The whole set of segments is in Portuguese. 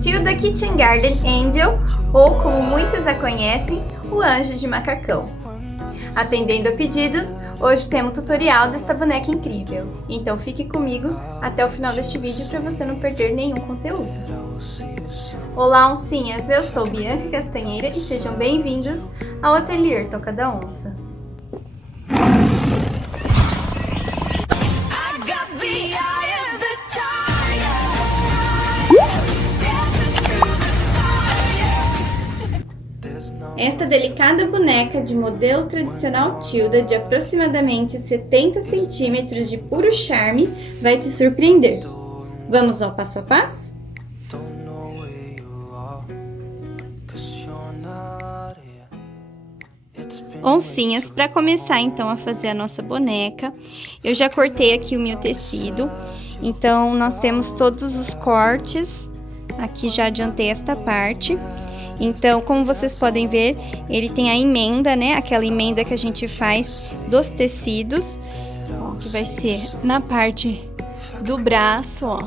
Tilda Kitchen Garden Angel, ou como muitos a conhecem, o Anjo de Macacão. Atendendo a pedidos, hoje temos um tutorial desta boneca incrível. Então fique comigo até o final deste vídeo para você não perder nenhum conteúdo. Olá, oncinhas! Eu sou Bianca Castanheira e sejam bem-vindos ao Ateliê Toca da Onça. Esta delicada boneca de modelo tradicional Tilda, de aproximadamente 70 centímetros de puro charme, vai te surpreender. Vamos ao passo a passo? Oncinhas, para começar então a fazer a nossa boneca, eu já cortei aqui o meu tecido, então nós temos todos os cortes, aqui já adiantei esta parte. Então, como vocês podem ver, ele tem a emenda, né? Aquela emenda que a gente faz dos tecidos, ó, que vai ser na parte do braço, ó,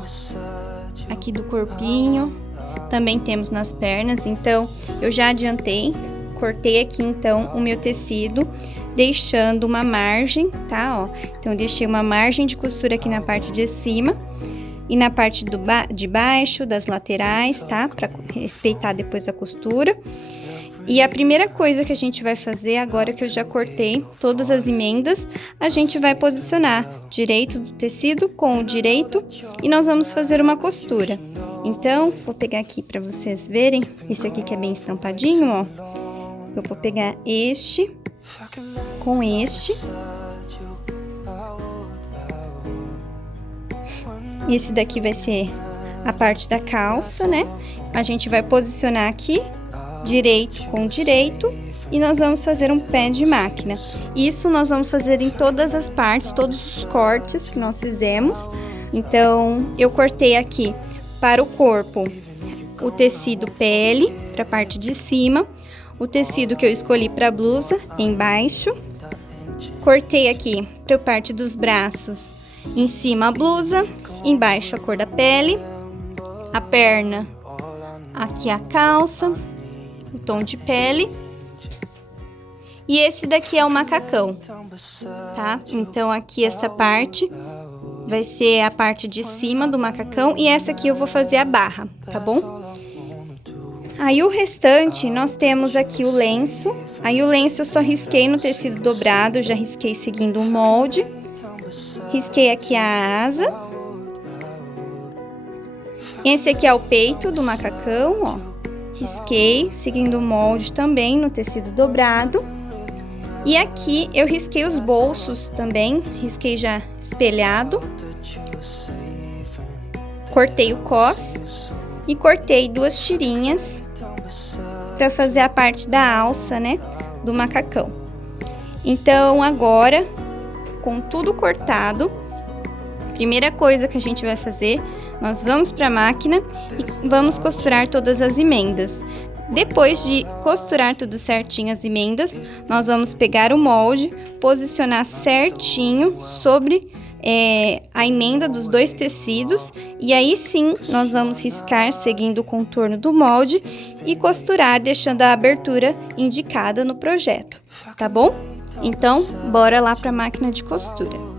aqui do corpinho, também temos nas pernas. Então, eu já adiantei, cortei aqui então o meu tecido, deixando uma margem, tá? Ó, então, eu deixei uma margem de costura aqui na parte de cima. E na parte de baixo, das laterais, tá? Pra respeitar depois a costura. E a primeira coisa que a gente vai fazer, agora que eu já cortei todas as emendas, a gente vai posicionar direito do tecido com o direito e nós vamos fazer uma costura. Então, vou pegar aqui pra vocês verem, esse aqui que é bem estampadinho, ó. Eu vou pegar este com este. Esse daqui vai ser a parte da calça, né? A gente vai posicionar aqui, direito com direito, e nós vamos fazer um pé de máquina. Isso nós vamos fazer em todas as partes, todos os cortes que nós fizemos. Então, eu cortei aqui para o corpo o tecido pele, para a parte de cima, o tecido que eu escolhi para a blusa, embaixo. Cortei aqui para a parte dos braços, em cima a blusa, embaixo a cor da pele, a perna, aqui a calça, o tom de pele. E esse daqui é o macacão, tá? Então, aqui essa parte vai ser a parte de cima do macacão e essa aqui eu vou fazer a barra, tá bom? Aí, o restante, nós temos aqui o lenço. Aí, o lenço eu só risquei no tecido dobrado, já risquei seguindo o molde. Risquei aqui a asa. Esse aqui é o peito do macacão, ó. Risquei, seguindo o molde também no tecido dobrado. E aqui eu risquei os bolsos também, risquei já espelhado. Cortei o cós e cortei duas tirinhas para fazer a parte da alça, né, do macacão. Então, agora, com tudo cortado, primeira coisa que a gente vai fazer, nós vamos para a máquina e vamos costurar todas as emendas. Depois de costurar tudo certinho as emendas, nós vamos pegar o molde, posicionar certinho sobre a emenda dos dois tecidos e aí sim nós vamos riscar seguindo o contorno do molde e costurar deixando a abertura indicada no projeto, tá bom? Então, bora lá para a máquina de costura.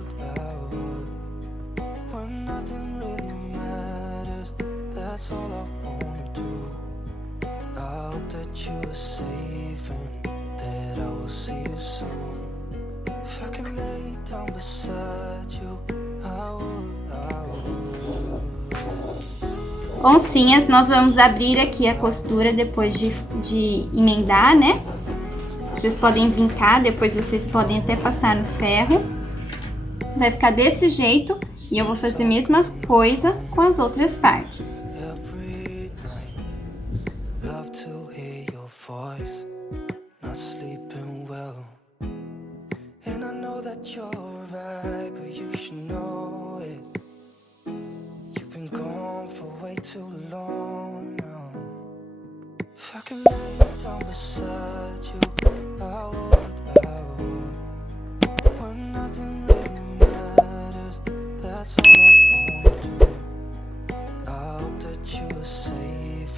Oncinhas, nós vamos abrir aqui a costura depois de emendar, né? Vocês podem vincar, depois vocês podem até passar no ferro. Vai ficar desse jeito e eu vou fazer a mesma coisa com as outras partes. I hope that you were safe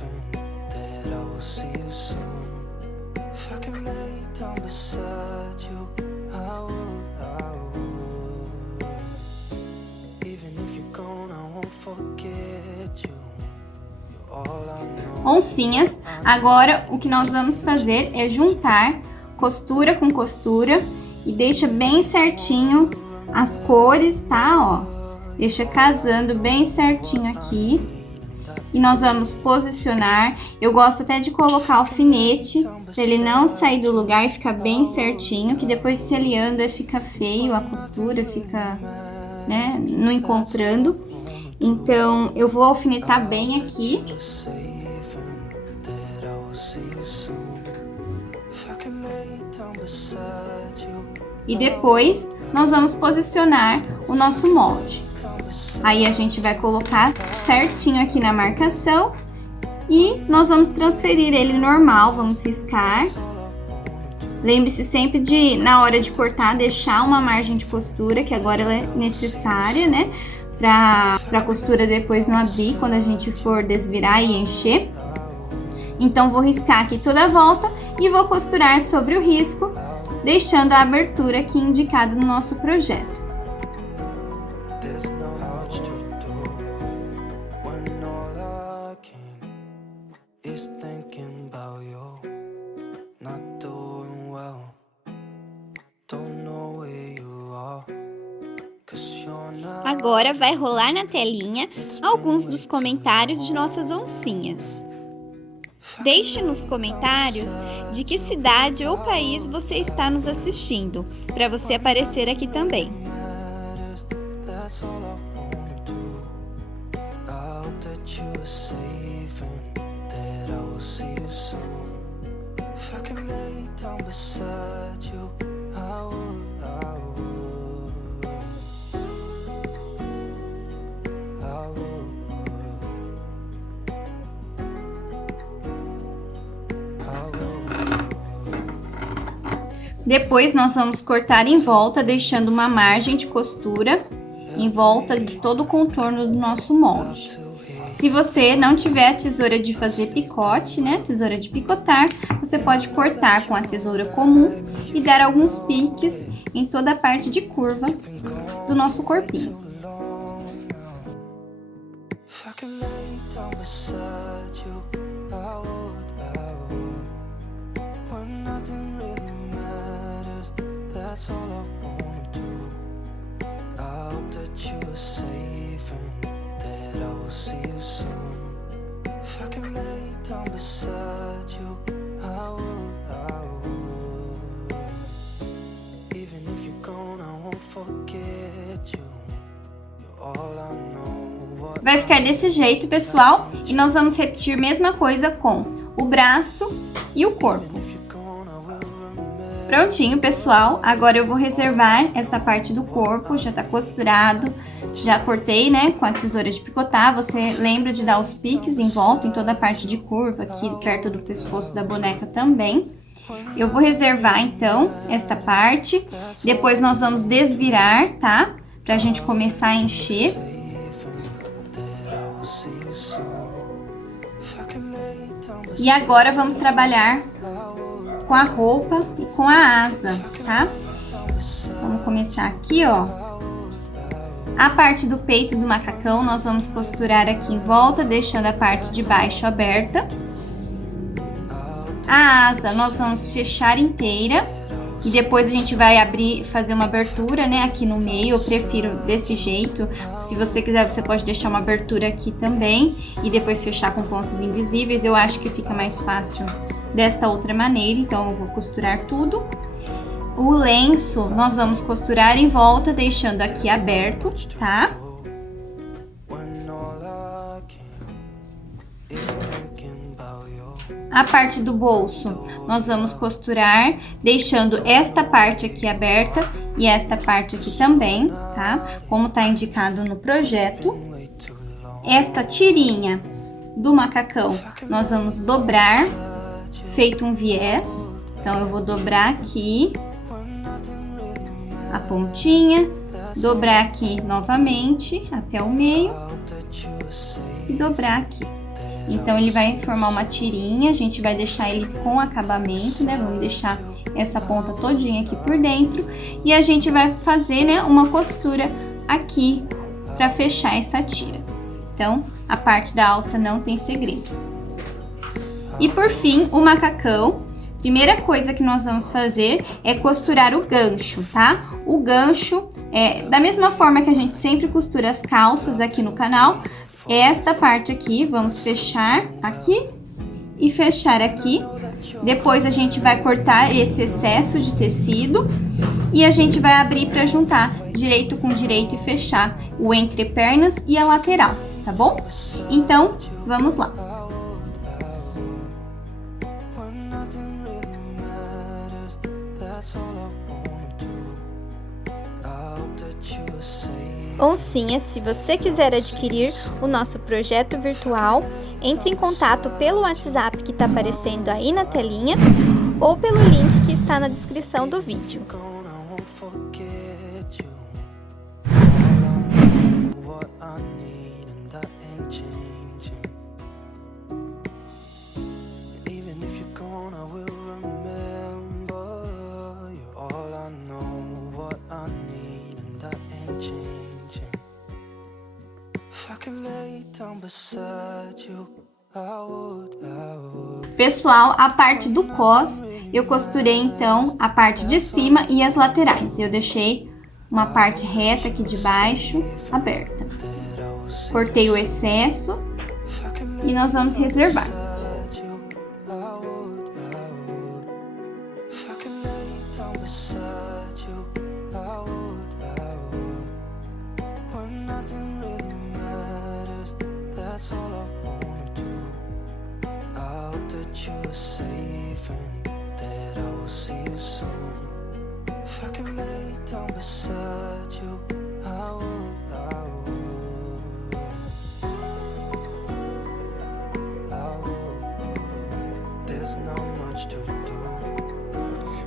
oncinhas. Agora, o que nós vamos fazer é juntar costura com costura e deixa bem certinho as cores, tá? Ó, deixa casando bem certinho aqui. E nós vamos posicionar. Eu gosto até de colocar alfinete, pra ele não sair do lugar e ficar bem certinho, que depois se ele anda fica feio, a costura fica, né, não encontrando. Então, eu vou alfinetar bem aqui. E depois, nós vamos posicionar o nosso molde. Aí, a gente vai colocar certinho aqui na marcação e nós vamos transferir ele normal, vamos riscar. Lembre-se sempre de, na hora de cortar, deixar uma margem de costura, que agora ela é necessária, né? Pra costura depois não abrir quando a gente for desvirar e encher. Então, vou riscar aqui toda a volta e vou costurar sobre o risco, deixando a abertura aqui indicada no nosso projeto. Agora vai rolar na telinha alguns dos comentários de nossas oncinhas. Deixe nos comentários de que cidade ou país você está nos assistindo, para você aparecer aqui também. Depois, nós vamos cortar em volta, deixando uma margem de costura em volta de todo o contorno do nosso molde. Se você não tiver a tesoura de fazer picote, né, tesoura de picotar, você pode cortar com a tesoura comum e dar alguns piques em toda a parte de curva do nosso corpinho. That's all I wanna do. I hope that you are safe and that I will see you soon. If I can lay down beside you, I would. Even if you're gone, I won't forget you. You're all I know. Vai ficar desse jeito, pessoal, e nós vamos repetir a mesma coisa com o braço e o corpo. Prontinho, pessoal, agora eu vou reservar essa parte do corpo, já tá costurado, já cortei, né, com a tesoura de picotar. Você lembra de dar os piques em volta, em toda a parte de curva, aqui perto do pescoço da boneca também. Eu vou reservar, então, esta parte, depois nós vamos desvirar, tá? Pra gente começar a encher. E agora vamos trabalhar com a roupa e com a asa, tá? Vamos começar aqui, ó. A parte do peito do macacão nós vamos costurar aqui em volta, deixando a parte de baixo aberta. A asa nós vamos fechar inteira e depois a gente vai abrir, fazer uma abertura, né, aqui no meio. Eu prefiro desse jeito. Se você quiser, você pode deixar uma abertura aqui também e depois fechar com pontos invisíveis. Eu acho que fica mais fácil desta outra maneira, então eu vou costurar tudo. O lenço nós vamos costurar em volta, deixando aqui aberto, tá? A parte do bolso nós vamos costurar, deixando esta parte aqui aberta e esta parte aqui também, tá? Como tá indicado no projeto. Esta tirinha do macacão nós vamos dobrar, feito um viés. Então, eu vou dobrar aqui a pontinha, dobrar aqui novamente até o meio e dobrar aqui. Então, ele vai formar uma tirinha, a gente vai deixar ele com acabamento, né? Vamos deixar essa ponta todinha aqui por dentro e a gente vai fazer, né, uma costura aqui para fechar essa tira. Então, a parte da alça não tem segredo. E por fim, o macacão. Primeira coisa que nós vamos fazer é costurar o gancho, tá? O gancho, da mesma forma que a gente sempre costura as calças aqui no canal, esta parte aqui, vamos fechar aqui e fechar aqui. Depois a gente vai cortar esse excesso de tecido e a gente vai abrir para juntar direito com direito e fechar o entrepernas e a lateral, tá bom? Então, vamos lá. Oncinhas, se você quiser adquirir o nosso projeto virtual, entre em contato pelo WhatsApp que está aparecendo aí na telinha ou pelo link que está na descrição do vídeo. Pessoal, a parte do cos, eu costurei então a parte de cima e as laterais. Eu deixei uma parte reta aqui de baixo aberta. Cortei o excesso e nós vamos reservar.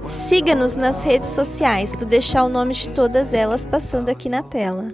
Siga-nos nas redes sociais, vou deixar o nome de todas elas passando aqui na tela.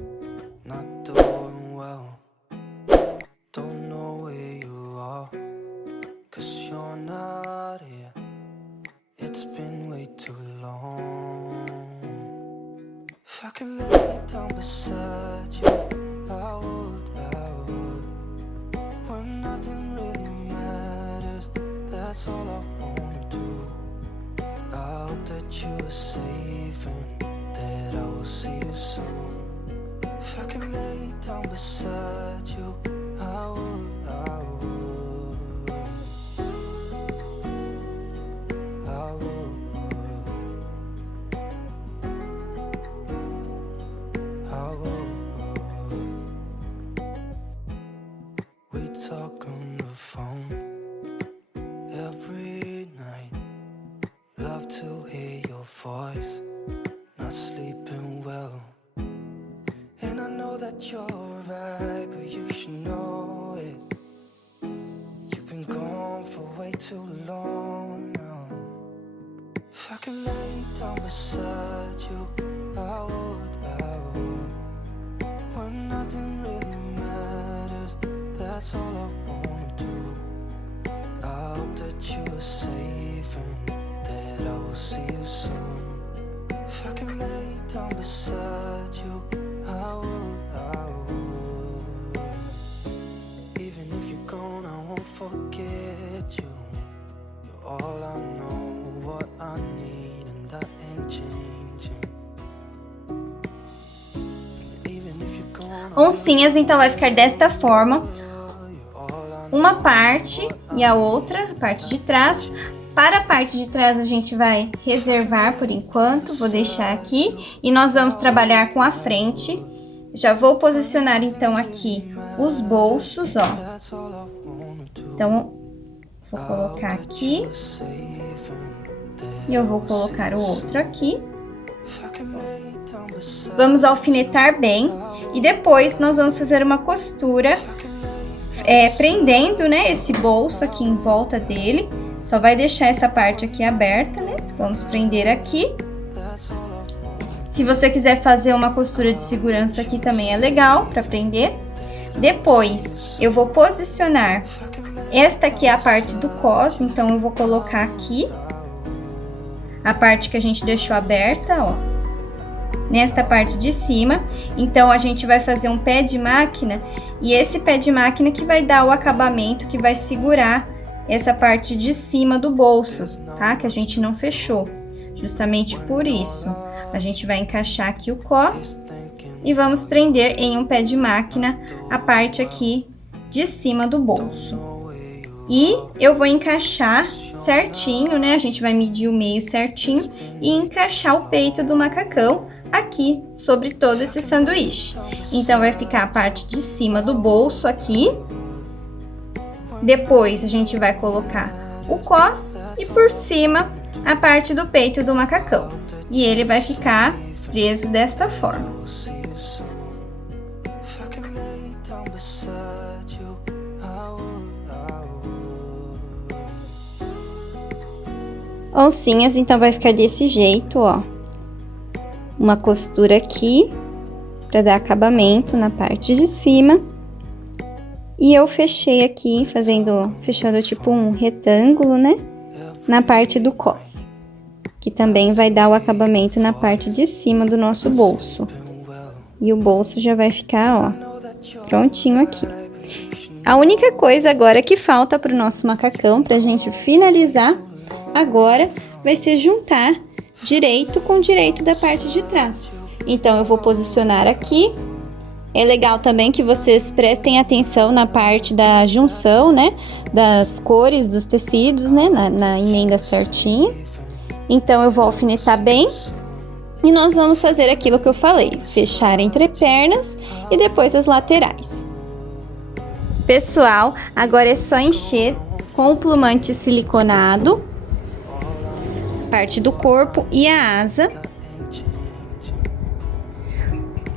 Talk on the phone every night. Love to hear your voice. Not sleeping well, and I know that you're right, but you should know it. You've been gone for way too long now. If I could lay down beside you, I would. When nothing really matters, that's all I wanna do. I hope that you are safe and that I will see you soon. If I can lay down beside you, I would. Even if you're gone, I won't forget you. You're all I know, what I need, and that ain't changing. Even if you're gone, Oncinhas, então vai ficar desta forma. Uma parte e a outra, a parte de trás. Para a parte de trás a gente vai reservar por enquanto, vou deixar aqui. E nós vamos trabalhar com a frente. Já vou posicionar então aqui os bolsos, ó. Então, vou colocar aqui. E eu vou colocar o outro aqui. Vamos alfinetar bem. E depois nós vamos fazer uma costura prendendo, né, esse bolso aqui em volta dele. Só vai deixar essa parte aqui aberta, né? Vamos prender aqui. Se você quiser fazer uma costura de segurança aqui também é legal para prender. Depois, eu vou posicionar. Esta aqui é a parte do cos, então eu vou colocar aqui a parte que a gente deixou aberta, ó. Nesta parte de cima. Então, a gente vai fazer um pé de máquina E esse pé de máquina que vai dar o acabamento, que vai segurar essa parte de cima do bolso, tá? Que a gente não fechou. Justamente por isso, a gente vai encaixar aqui o cós e vamos prender em um pé de máquina a parte aqui de cima do bolso. E eu vou encaixar certinho, né? A gente vai medir o meio certinho e encaixar o peito do macacão aqui sobre todo esse sanduíche. Então, vai ficar a parte de cima do bolso aqui. Depois, a gente vai colocar o cós e por cima a parte do peito do macacão. E ele vai ficar preso desta forma. Oncinhas, então vai ficar desse jeito, ó. Uma costura aqui para dar acabamento na parte de cima. E eu fechei aqui, fechando tipo um retângulo, né? Na parte do cós, que também vai dar o acabamento na parte de cima do nosso bolso. E o bolso já vai ficar, ó, prontinho aqui. A única coisa agora que falta pro nosso macacão, pra gente finalizar agora, vai ser juntar direito com direito da parte de trás. Então, eu vou posicionar aqui. É legal também que vocês prestem atenção na parte da junção, né? Das cores dos tecidos, né? Na emenda certinha. Então, eu vou alfinetar bem. E nós vamos fazer aquilo que eu falei. Fechar entre pernas e depois as laterais. Pessoal, agora é só encher com o plumante siliconado parte do corpo e a asa.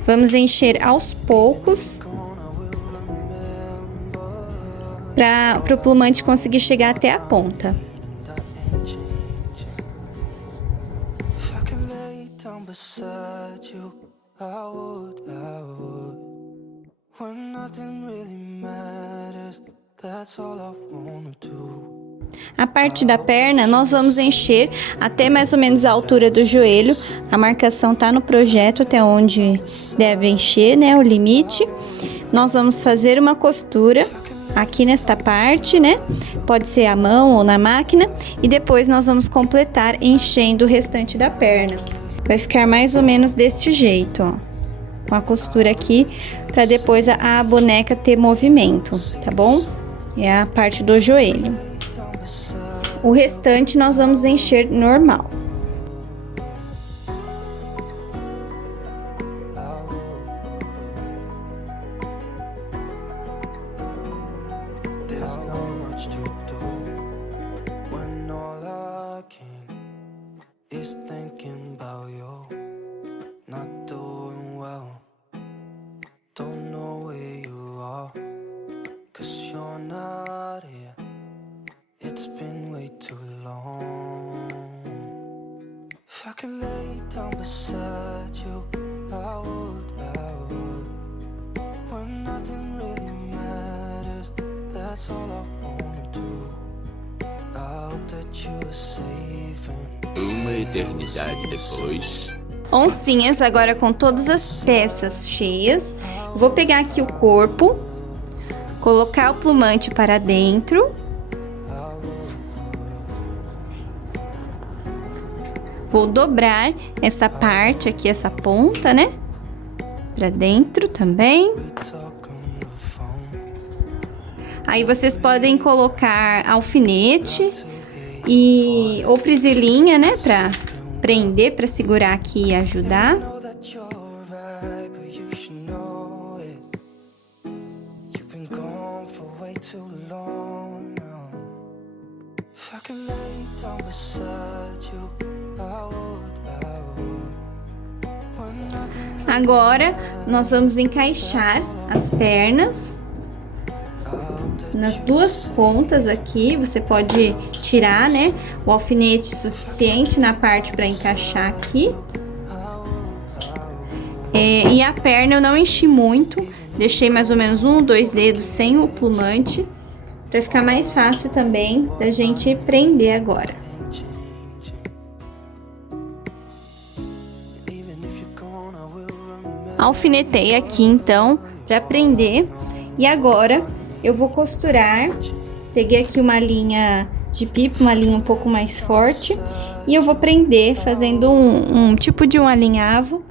Vamos encher aos poucos para o plumante conseguir chegar até a ponta. A parte da perna, nós vamos encher até mais ou menos a altura do joelho. A marcação tá no projeto até onde deve encher, né, o limite. Nós vamos fazer uma costura aqui nesta parte, né? Pode ser à mão ou na máquina. E depois nós vamos completar enchendo o restante da perna. Vai ficar mais ou menos desse jeito, ó. Com a costura aqui, para depois a boneca ter movimento, tá bom? É a parte do joelho. O restante nós vamos encher normal. It's been way too long. If I could lay down beside you, I would. When nothing really matters, that's all I wanna do. I hope that you are safe and... Uma eternidade depois. Oncinhas, agora com todas as peças cheias. Vou pegar aqui o corpo, colocar o plumante para dentro. Vou dobrar essa parte aqui, essa ponta, né? Pra dentro também. Aí vocês podem colocar alfinete ou prisilinha, né? Pra prender, pra segurar aqui e ajudar. Agora, nós vamos encaixar as pernas nas duas pontas aqui. Você pode tirar, né, o alfinete suficiente na parte para encaixar aqui. E a perna eu não enchi muito, deixei mais ou menos 1 ou 2 dedos sem o plumante, para ficar mais fácil também da gente prender agora. Alfinetei aqui então para prender E agora eu vou costurar. Peguei aqui uma linha de pipa, uma linha um pouco mais forte. E eu vou prender fazendo um tipo de um alinhavo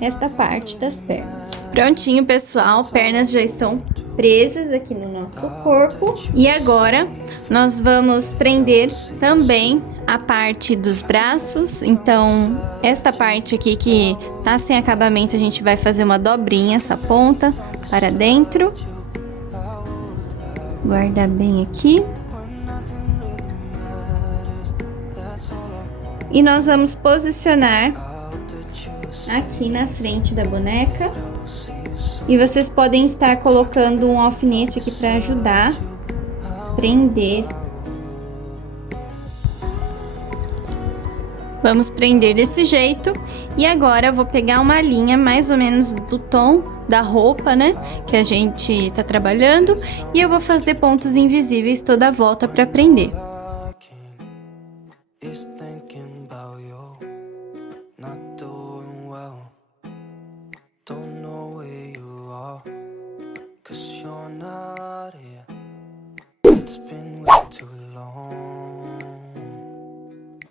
esta parte das pernas. Prontinho, pessoal, pernas já estão presas aqui no nosso corpo. E agora nós vamos prender também a parte dos braços. Então, esta parte aqui que tá sem acabamento, a gente vai fazer uma dobrinha, essa ponta para dentro. Guardar bem aqui. E nós vamos posicionar aqui na frente da boneca. E vocês podem estar colocando um alfinete aqui para ajudar a prender. Vamos prender desse jeito. E agora eu vou pegar uma linha mais ou menos do tom da roupa, né? Que a gente tá trabalhando. E eu vou fazer pontos invisíveis toda a volta para prender.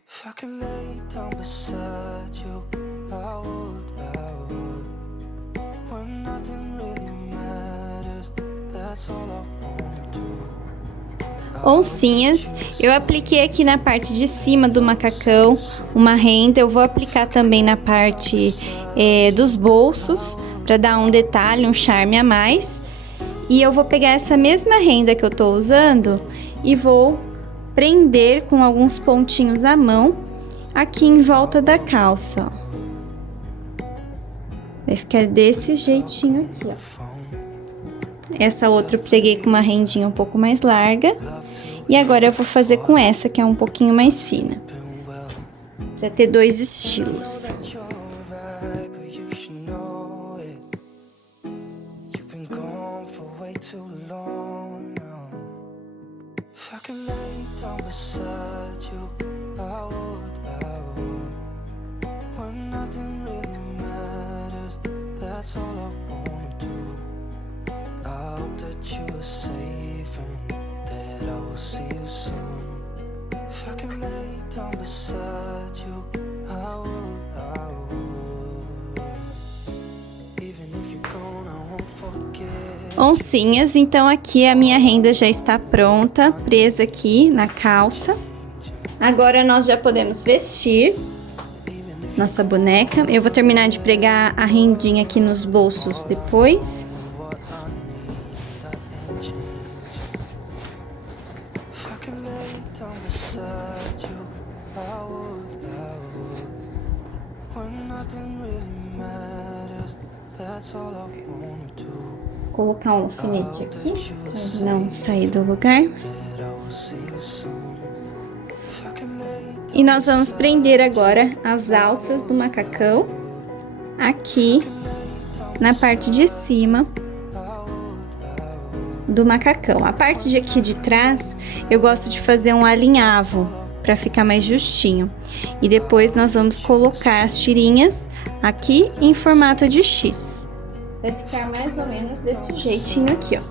If I could lay down beside you, I would. When nothing really matters, that's all I wanna do. Oncinhas, eu apliquei aqui na parte de cima do macacão uma renda. Eu vou aplicar também na parte dos bolsos, para dar um detalhe, um charme a mais. E eu vou pegar essa mesma renda que eu tô usando e vou prender com alguns pontinhos à mão aqui em volta da calça, ó. Vai ficar desse jeitinho aqui, ó. Essa outra eu preguei com uma rendinha um pouco mais larga. E agora eu vou fazer com essa, que é um pouquinho mais fina, para ter dois estilos. Oncinhas, então aqui a minha renda já está pronta, presa aqui na calça. Agora nós já podemos vestir nossa boneca. Eu vou terminar de pregar a rendinha aqui nos bolsos depois. Colocar um alfinete aqui, para não sair do lugar. E nós vamos prender agora as alças do macacão aqui na parte de cima do macacão. A parte de aqui de trás, eu gosto de fazer um alinhavo para ficar mais justinho. E depois nós vamos colocar as tirinhas aqui em formato de X. Vai ficar mais ou menos desse jeitinho aqui, ó.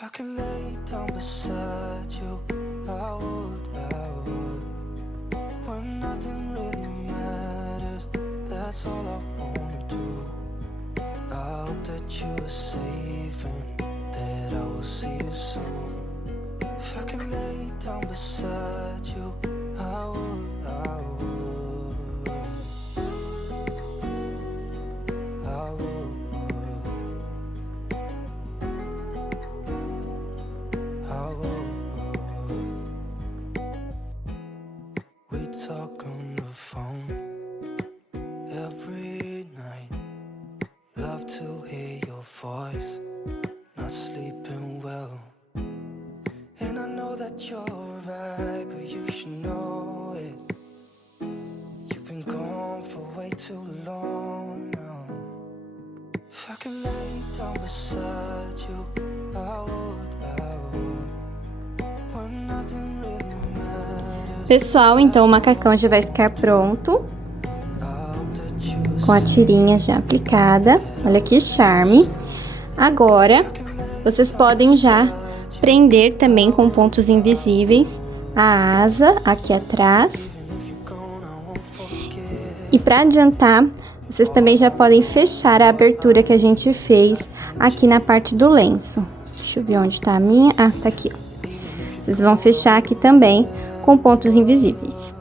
If I could lay down beside you, I would. When nothing really matters, that's all I wanna do. I hope that you are safe and that I will see you soon. If I could lay down beside you, I would. Talk on the phone every night. Love to hear your voice. Not sleeping well, and I know that you're right. too long now. If I could lay down beside you, I would. When nothing really matters. Pessoal, então o macacão já vai ficar pronto. Com a tirinha já aplicada. Olha que charme. Agora, vocês podem já prender também com pontos invisíveis a asa aqui atrás. E para adiantar, vocês também já podem fechar a abertura que a gente fez aqui na parte do lenço. Deixa eu ver onde tá a minha. Ah, tá aqui, ó. Vocês vão fechar aqui também com pontos invisíveis.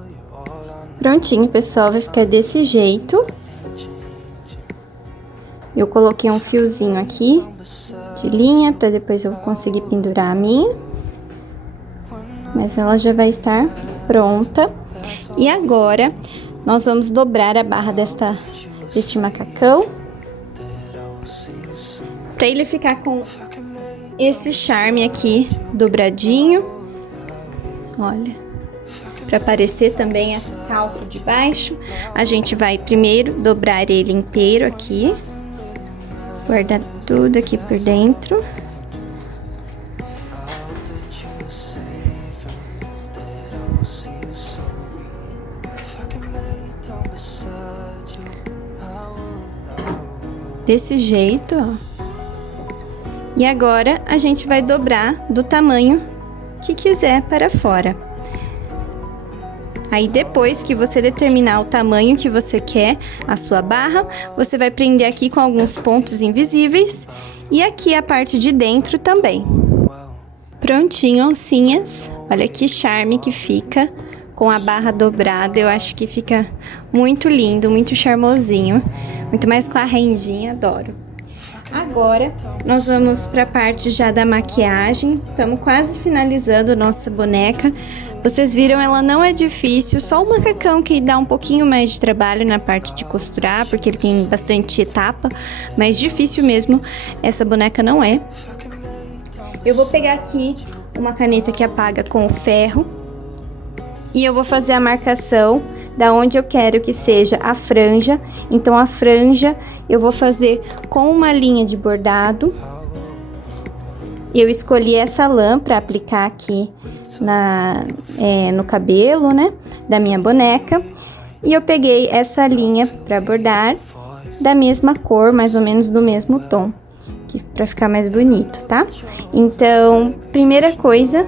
Prontinho, pessoal, vai ficar desse jeito. Eu coloquei um fiozinho aqui de linha para depois eu conseguir pendurar a minha. Mas ela já vai estar pronta. E agora nós vamos dobrar a barra deste macacão para ele ficar com esse charme aqui dobradinho. Olha, para aparecer também a calça de baixo, a gente vai primeiro dobrar ele inteiro aqui. Guardar tudo aqui por dentro. Desse jeito, ó. E agora a gente vai dobrar do tamanho que quiser para fora. Aí depois que você determinar o tamanho que você quer, a sua barra, você vai prender aqui com alguns pontos invisíveis e aqui a parte de dentro também. Prontinho, oncinhas. Olha que charme que fica com a barra dobrada. Eu acho que fica muito lindo, muito charmosinho. Muito mais com a rendinha, adoro. Agora, nós vamos para a parte já da maquiagem. Estamos quase finalizando a nossa boneca. Vocês viram, ela não é difícil, só o macacão que dá um pouquinho mais de trabalho na parte de costurar, porque ele tem bastante etapa, mas difícil mesmo essa boneca não é. Eu vou pegar aqui uma caneta que apaga com o ferro e eu vou fazer a marcação da onde eu quero que seja a franja. Então a franja eu vou fazer com uma linha de bordado. Eu escolhi essa lã para aplicar aqui no cabelo, né, da minha boneca. E eu peguei essa linha para bordar da mesma cor, mais ou menos do mesmo tom, para ficar mais bonito, tá? Então, primeira coisa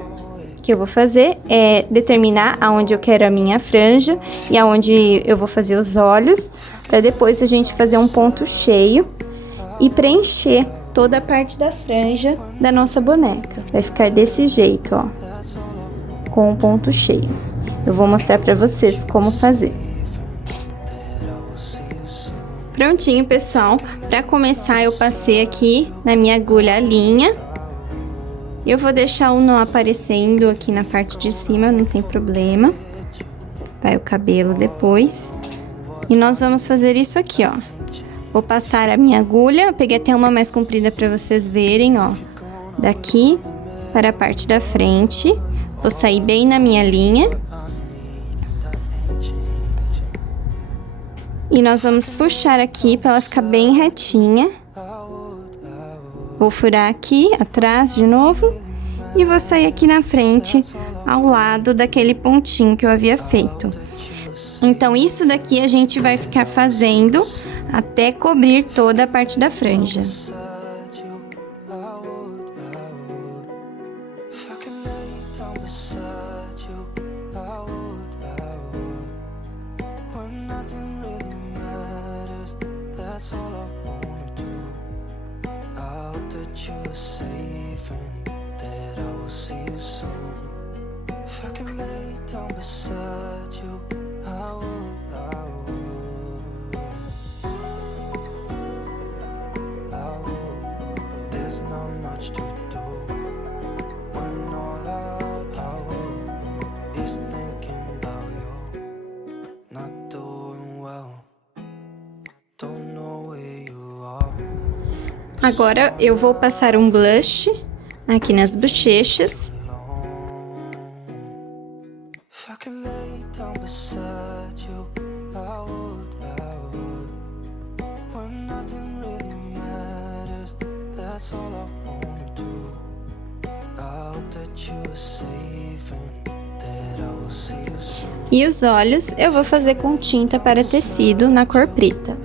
que eu vou fazer é determinar aonde eu quero a minha franja e aonde eu vou fazer os olhos, para depois a gente fazer um ponto cheio e preencher toda a parte da franja da nossa boneca. Vai ficar desse jeito, ó, com um ponto cheio. Eu vou mostrar pra vocês como fazer. Prontinho, pessoal. Pra começar, eu passei aqui na minha agulha a linha. Eu vou deixar o nó aparecendo aqui na parte de cima, não tem problema. Vai o cabelo depois. E nós vamos fazer isso aqui, ó. Vou passar a minha agulha, eu peguei até uma mais comprida pra vocês verem, ó. Daqui para a parte da frente. Vou sair bem na minha linha. E nós vamos puxar aqui para ela ficar bem retinha. Vou furar aqui atrás de novo. E vou sair aqui na frente, ao lado daquele pontinho que eu havia feito. Então, isso daqui a gente vai ficar fazendo até cobrir toda a parte da franja. Agora eu vou passar um blush aqui nas bochechas. that's all I wanna do. I hope that you are safe and that I will see you soon. E os olhos eu vou fazer com tinta para tecido na cor preta.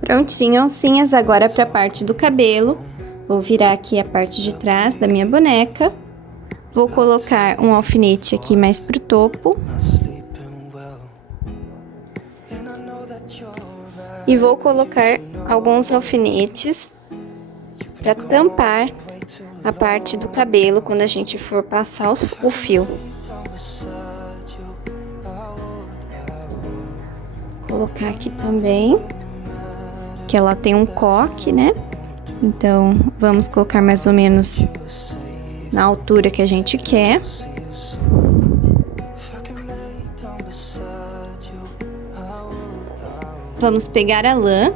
Prontinho, oncinhas, agora para a parte do cabelo. Vou virar aqui a parte de trás da minha boneca. Vou colocar um alfinete aqui mais pro topo. E vou colocar alguns alfinetes para tampar a parte do cabelo quando a gente for passar o fio. Vou colocar aqui também, que ela tem um coque, né? Então, vamos colocar mais ou menos na altura que a gente quer. Vamos pegar a lã.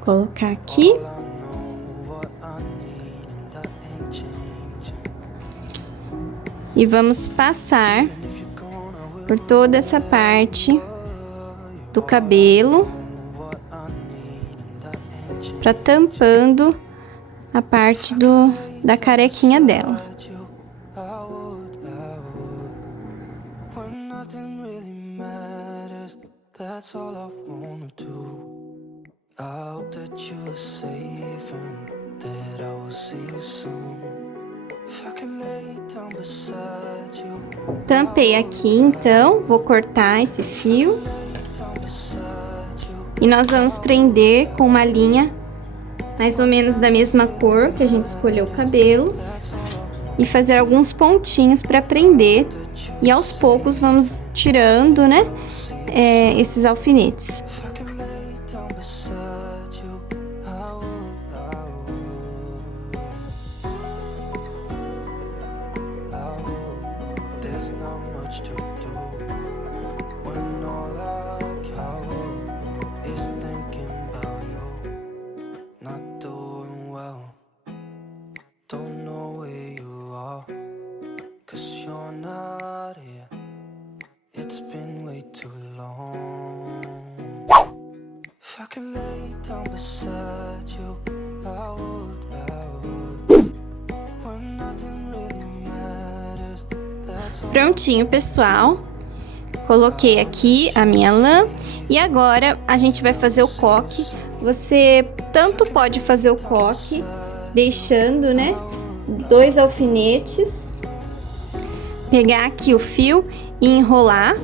Colocar aqui. E vamos passar por toda essa parte do cabelo, para tampando a parte da carequinha dela. That's all I wanna do. I hope that you are safe and that I will see you soon. If I can lay down beside you. Tampei aqui, então, vou cortar esse fio. E nós vamos prender com uma linha mais ou menos da mesma cor que a gente escolheu o cabelo. E fazer alguns pontinhos para prender. E aos poucos vamos tirando, né? Esses alfinetes. It's been way too long. If I could lay down beside you, I would. When nothing really matters, that's all. Prontinho, pessoal. Coloquei aqui a minha lã. E agora a gente vai fazer o coque. Você tanto pode fazer o coque deixando, né, 2 alfinetes. Pegar aqui o fio e enrolar,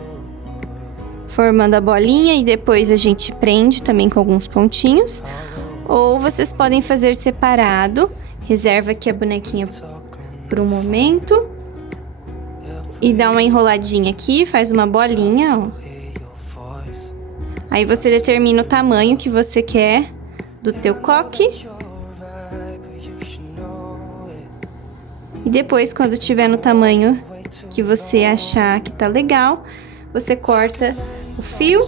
formando a bolinha, e depois a gente prende também com alguns pontinhos. Ou vocês podem fazer separado, reserva aqui a bonequinha por um momento e dá uma enroladinha aqui, faz uma bolinha, ó. Aí você determina o tamanho que você quer do teu coque. E depois, quando tiver no tamanho que você achar que tá legal, você corta o fio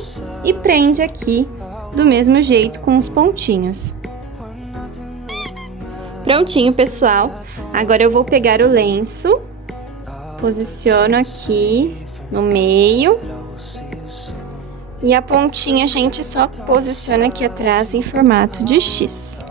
e prende aqui do mesmo jeito com os pontinhos. Prontinho, pessoal. Agora eu vou pegar o lenço, posiciono aqui no meio e a pontinha a gente só posiciona aqui atrás em formato de X.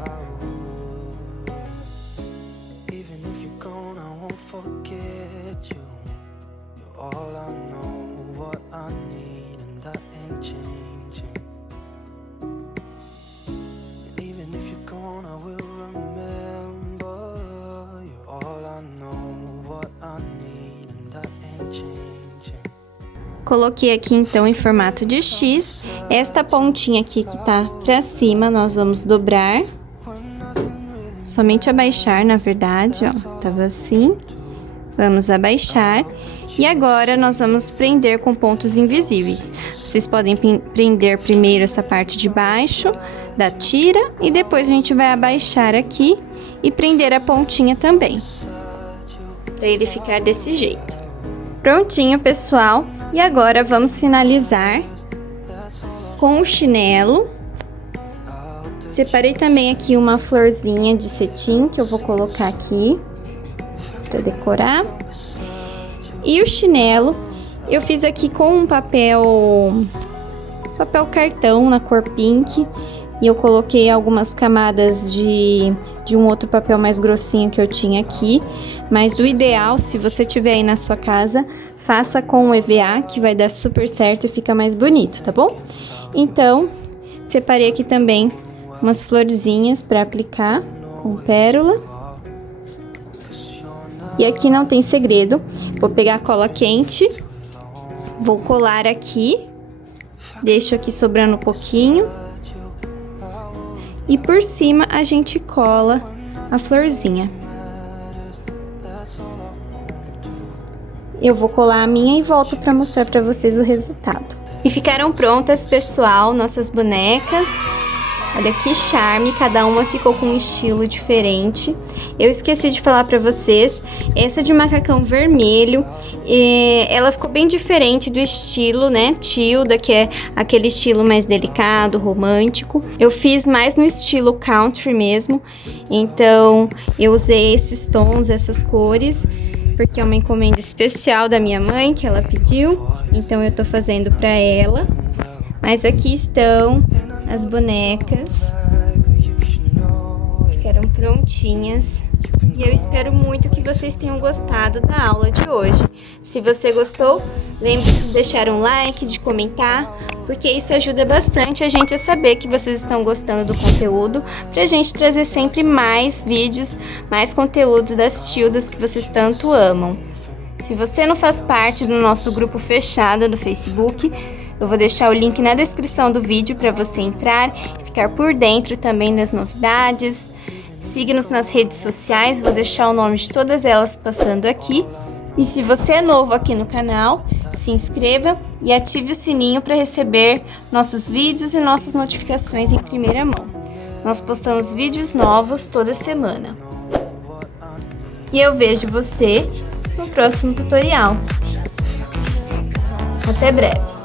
Coloquei aqui então em formato de X. Esta pontinha aqui que tá pra cima, nós vamos dobrar. Somente abaixar, na verdade, ó. Tava assim. Vamos abaixar. E agora nós vamos prender com pontos invisíveis. Vocês podem prender primeiro essa parte de baixo da tira e depois a gente vai abaixar aqui e prender a pontinha também, para ele ficar desse jeito. Prontinho, pessoal. E agora vamos finalizar com o chinelo. Separei também aqui uma florzinha de cetim que eu vou colocar aqui pra decorar. E o chinelo eu fiz aqui com um papel cartão na cor pink. E eu coloquei algumas camadas de um outro papel mais grossinho que eu tinha aqui. Mas o ideal, se você tiver aí na sua casa, faça com o EVA, que vai dar super certo e fica mais bonito, tá bom? Então, separei aqui também umas florzinhas para aplicar com pérola. E aqui não tem segredo. Vou pegar a cola quente, vou colar aqui, deixo aqui sobrando um pouquinho. E por cima a gente cola a florzinha. Eu vou colar a minha e volto para mostrar para vocês o resultado. E ficaram prontas, pessoal, nossas bonecas. Olha que charme, cada uma ficou com um estilo diferente. Eu esqueci de falar pra vocês, essa de macacão vermelho, ela ficou bem diferente do estilo, né, Tilda, que é aquele estilo mais delicado, romântico. Eu fiz mais no estilo country mesmo, então eu usei esses tons, essas cores, porque é uma encomenda especial da minha mãe, que ela pediu, então eu tô fazendo pra ela. Mas aqui estão as bonecas, ficaram prontinhas e eu espero muito que vocês tenham gostado da aula de hoje. Se você gostou, lembre-se de deixar um like, de comentar, porque isso ajuda bastante a gente a saber que vocês estão gostando do conteúdo, pra gente trazer sempre mais vídeos, mais conteúdo das Tildas que vocês tanto amam. Se você não faz parte do nosso grupo fechado no Facebook, eu vou deixar o link na descrição do vídeo para você entrar e ficar por dentro também das novidades. Siga-nos nas redes sociais, vou deixar o nome de todas elas passando aqui. E se você é novo aqui no canal, se inscreva e ative o sininho para receber nossos vídeos e nossas notificações em primeira mão. Nós postamos vídeos novos toda semana. E eu vejo você no próximo tutorial. Até breve!